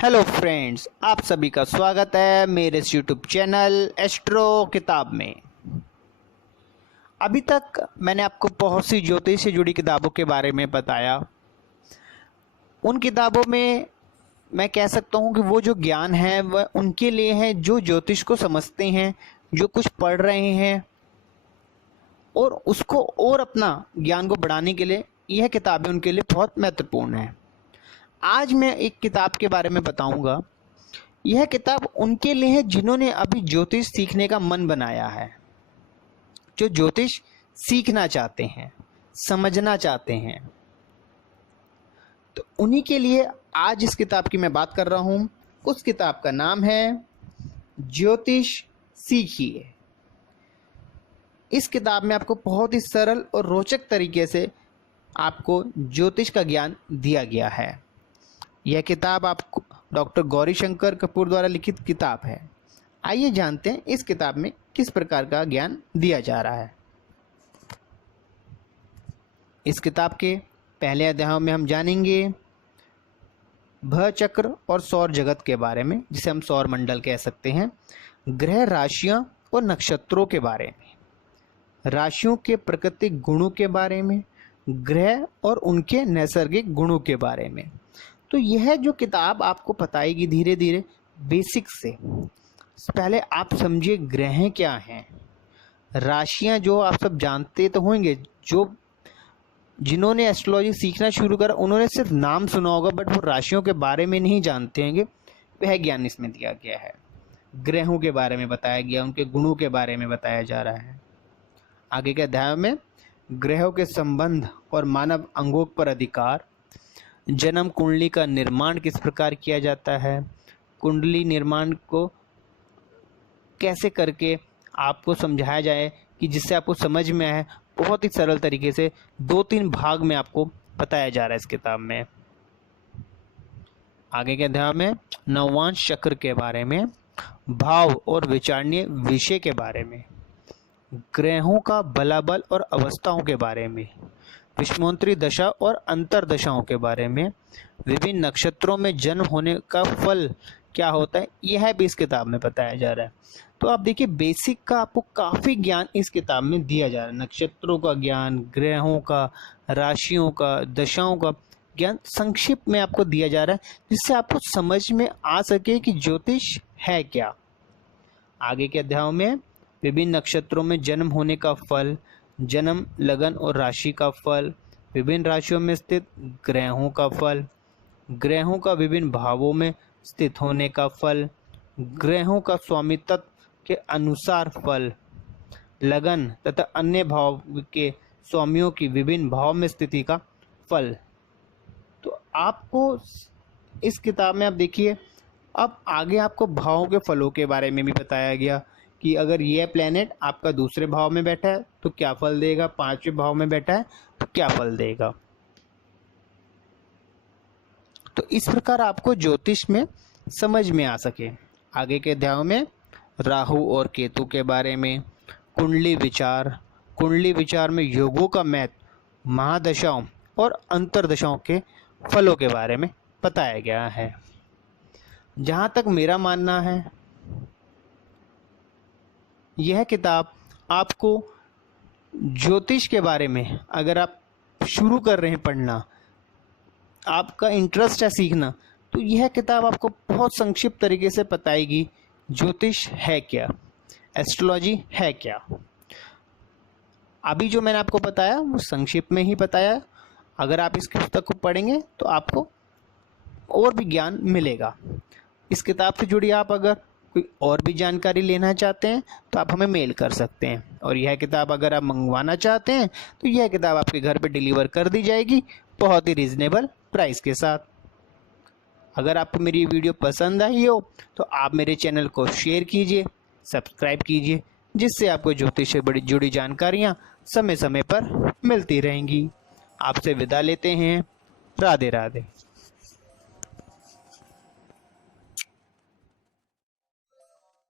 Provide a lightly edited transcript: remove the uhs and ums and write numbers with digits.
Hello friends, आप सभी का स्वागत है मेरे इस यूट्यूब चैनल एस्ट्रो किताब में। अभी तक मैंने आपको बहुत सी ज्योतिष से जुड़ी किताबों के बारे में बताया। उन किताबों में मैं कह सकता हूँ कि वो जो ज्ञान है वह उनके लिए है जो ज्योतिष को समझते हैं, जो कुछ पढ़ रहे हैं और उसको और अपना ज्ञान को बढ़ाने के लिए यह किताबें उनके लिए बहुत महत्वपूर्ण है। आज मैं एक किताब के बारे में बताऊंगा। यह किताब उनके लिए है जिन्होंने अभी ज्योतिष सीखने का मन बनाया है, जो ज्योतिष सीखना चाहते हैं, समझना चाहते हैं। तो उन्हीं के लिए आज इस किताब की मैं बात कर रहा हूं। उस किताब का नाम है ज्योतिष सीखिए। इस किताब में आपको बहुत ही सरल और रोचक तरीके से आपको ज्योतिष का ज्ञान दिया गया है। यह किताब आपको डॉक्टर गौरीशंकर कपूर द्वारा लिखित किताब है। आइए जानते हैं इस किताब में किस प्रकार का ज्ञान दिया जा रहा है। इस किताब के पहले अध्याय में हम जानेंगे भव चक्र और सौर जगत के बारे में, जिसे हम सौर मंडल कह सकते हैं, ग्रह राशियां और नक्षत्रों के बारे में, राशियों के प्राकृतिक गुणों के बारे में, ग्रह और उनके नैसर्गिक गुणों के बारे में। तो यह जो किताब आपको बताएगी धीरे धीरे बेसिक से। पहले आप समझिए ग्रह क्या हैं, राशियां जो आप सब जानते तो होंगे। जो जिन्होंने एस्ट्रोलॉजी सीखना शुरू करा उन्होंने सिर्फ नाम सुना होगा, बट वो राशियों के बारे में नहीं जानते होंगे। वह ज्ञान इसमें दिया गया है। ग्रहों के बारे में बताया गया, उनके गुणों के बारे में बताया जा रहा है। आगे के अध्याय में ग्रहों के संबंध और मानव अंगों पर अधिकार, जन्म कुंडली का निर्माण किस प्रकार किया जाता है, कुंडली निर्माण को कैसे करके आपको समझाया जाए कि जिससे आपको समझ में आए। बहुत ही सरल तरीके से 2-3 भाग में आपको बताया जा रहा है इस किताब में। आगे के अध्याय में नवांश चक्र के बारे में, भाव और विचारणीय विषय के बारे में, ग्रहों का बलाबल और अवस्थाओं के बारे में, विषमोन्त्री दशा और अंतरदशाओं के बारे में, विभिन्न नक्षत्रों में जन्म होने का फल क्या होता है, यह भी इस किताब में बताया जा रहा है। तो आप देखिए बेसिक का आपको काफ़ी ज्ञान इस किताब में दिया जा रहा है। नक्षत्रों का ज्ञान, ग्रहों का, राशियों का, दशाओं का ज्ञान संक्षिप्त में आपको दिया जा रहा है, जिससे आपको समझ में आ सके कि ज्योतिष है क्या। आगे के अध्यायों में विभिन्न नक्षत्रों में जन्म होने का फल, जन्म लगन और राशि का फल, विभिन्न राशियों में स्थित ग्रहों का फल, ग्रहों का विभिन्न भावों में स्थित होने का फल, ग्रहों का स्वामित्व के अनुसार फल, लगन तथा अन्य भाव के स्वामियों की विभिन्न भाव में स्थिति का फल। तो आपको इस किताब में आप देखिए, अब आगे आपको भावों के फलों के बारे में भी बताया गया कि अगर यह प्लेनेट आपका दूसरे भाव में बैठा है तो क्या फल देगा, 5वें भाव में बैठा है तो क्या फल देगा। तो इस प्रकार आपको ज्योतिष में समझ में आ सके। आगे के अध्यायों में राहु और केतु के बारे में, कुंडली विचार में योगों का महत्व, महादशाओं और अंतरदशाओं के फलों के बारे में बताया गया है। जहां तक मेरा मानना है, यह किताब आपको ज्योतिष के बारे में, अगर आप शुरू कर रहे हैं पढ़ना, आपका इंटरेस्ट है सीखना, तो यह किताब आपको बहुत संक्षिप्त तरीके से बताएगी ज्योतिष है क्या, एस्ट्रोलॉजी है क्या। अभी जो मैंने आपको बताया वो संक्षिप्त में ही बताया। अगर आप इस पुस्तक को पढ़ेंगे तो आपको और भी ज्ञान मिलेगा। इस किताब से जुड़ी आप अगर कोई और भी जानकारी लेना चाहते हैं तो आप हमें मेल कर सकते हैं, और यह किताब अगर आप मंगवाना चाहते हैं तो यह किताब आपके घर पे डिलीवर कर दी जाएगी बहुत ही रीज़नेबल प्राइस के साथ। अगर आपको मेरी वीडियो पसंद आई हो तो आप मेरे चैनल को शेयर कीजिए, सब्सक्राइब कीजिए, जिससे आपको ज्योतिष से बड़ी जुड़ी जानकारियाँ समय समय पर मिलती रहेंगी। आपसे विदा लेते हैं। राधे राधे।